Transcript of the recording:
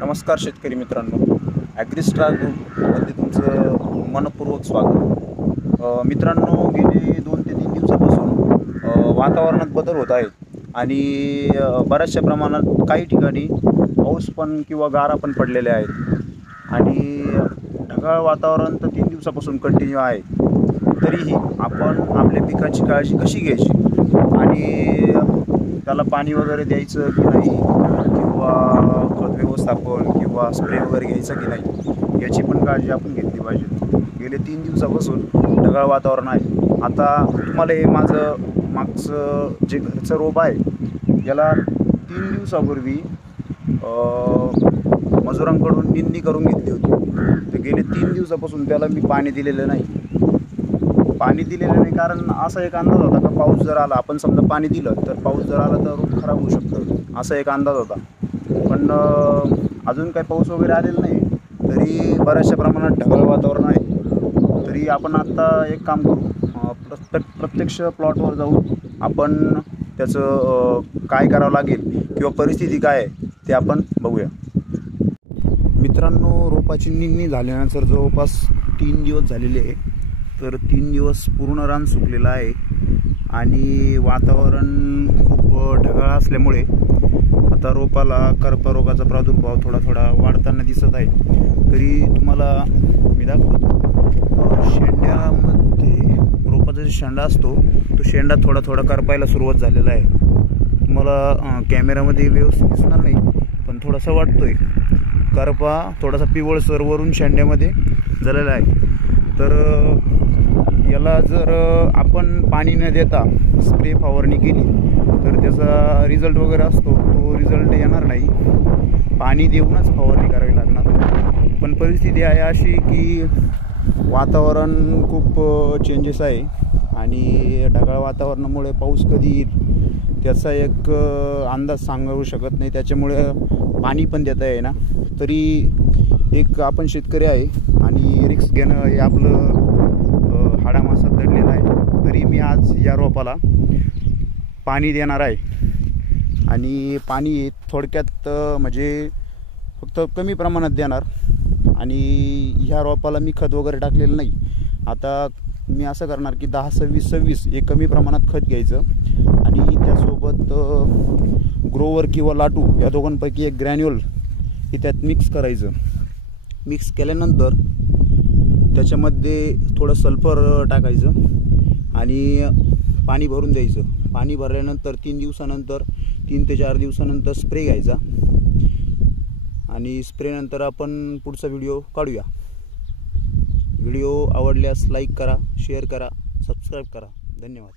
नमस्कार शेतकरी मित्रांनो, ॲग्रिस्टार ग्रुपमध्ये तुमचं मनपूर्वक स्वागत। मित्रांनो, गेले 2 ते 3 दिवसापासून वातावरणात बदल होत आहेत आणि बऱ्याचशा प्रमाणात काही ठिकाणी पाऊस पण किंवा गारा पण पडलेल्या आहेत आणि ढगाळ वातावरण तर 3 दिवसापासून कंटिन्यू आहे। तरीही आपण आपल्या पिकाची काळजी कशी घ्यायची आणि त्याला पाणी वगैरे द्यायचं की नाही, किंवा खत व्यवस्थापन किंवा स्प्रे वगैरे घ्यायचा की नाही, याची पण काळजी आपण घेतली पाहिजे। गेले 3 दिवसापासून ढगाळ वातावरण आहे। आता तुम्हाला हे माझं मागचं जे घरचं रोप आहे याला 3 दिवसापूर्वी मजुरांकडून निंदणी करून घेतली होती। तर गेले 3 दिवसापासून त्याला मी पाणी दिलेलं नाही। कारण असा एक अंदाज होता का पाऊस जर आला, आपण समजा पाणी दिलं तर पाऊस जर आला तर रोप खराब होऊ शकतं, असा एक अंदाज होता। पण अजून काही पाऊस वगैरे आलेला नाही, तरी बऱ्याचशा प्रमाणात ढगाळ वातावरण आहे। तरी आपण आत्ता एक काम करू, प्रत्यक्ष प्लॉटवर जाऊन आपण त्याचं काय करावं लागेल किंवा परिस्थिती काय आहे ते आपण बघूया। मित्रांनो, रोपाची निंदणी झाल्यानंतर जवळपास 3 दिवस झालेले आहे। तर 3 दिवस पूर्ण रान सुकलेलं आहे आणि वातावरण खूप ढगाळ असल्यामुळे आता रोपाला करपा रोगाचा प्रादुर्भाव थोडा वाढताना दिसत आहे। तरी तुम्हाला मी दाखवतो, शेंड्यामध्ये रोपाचा जो शेंडा असतो तो शेंडा थोडा करपायला सुरुवात झालेला आहे। तुम्हाला कॅमेरामध्ये व्यवस्थित दिसणार नाही, पण थोडासा वाटतोय करपा, थोडासा पिवळसर वरून शेंड्यामध्ये झालेला आहे। तर याला जर आपण पाणी न देता स्प्रे फवारणी केली तर त्याचा रिझल्ट वगैरे असतो, तो रिझल्ट येणार नाही। पाणी देऊनच फवारणी करावी लागणार। पण परिस्थिती आहे अशी की वातावरण खूप चेंजेस आहे आणि ढगाळ वातावरणामुळे पाऊस कधी येईल त्याचा एक अंदाज सांगू शकत नाही। त्याच्यामुळे पाणी पण देता येईना। तरी एक आपण शेतकरी आहे आणि रिस्क घेणं हे आपलं हाडामासात दडलेलं आहे। तरी मी आज या रोपाला पाणी देणार आहे आणि पाणी थोडक्यात म्हणजे फक्त कमी प्रमाणात देणार आणि ह्या रोपाला मी खत वगैरे टाकलेलं नाही। आता मी असं करणार की 10-26-26 हे कमी प्रमाणात खत घ्यायचं आणि त्यासोबत ग्रोवर किंवा लाटू या दोघांपैकी एक ग्रॅन्युअल हे त्यात मिक्स करायचं। मिक्स केल्यानंतर त्याच्यामध्ये थोडं सल्फर टाकायचं आणि पाणी भरून द्यायचं। पाणी भरल्यानंतर 3 दिवसानंतर 3 ते 4 दिवसानंतर स्प्रे घ्यायचा आणि स्प्रेनंतर आपण पुढचा व्हिडिओ काढूया। व्हिडिओ आवडल्यास लाईक करा, शेअर करा, सबस्क्राईब करा। धन्यवाद।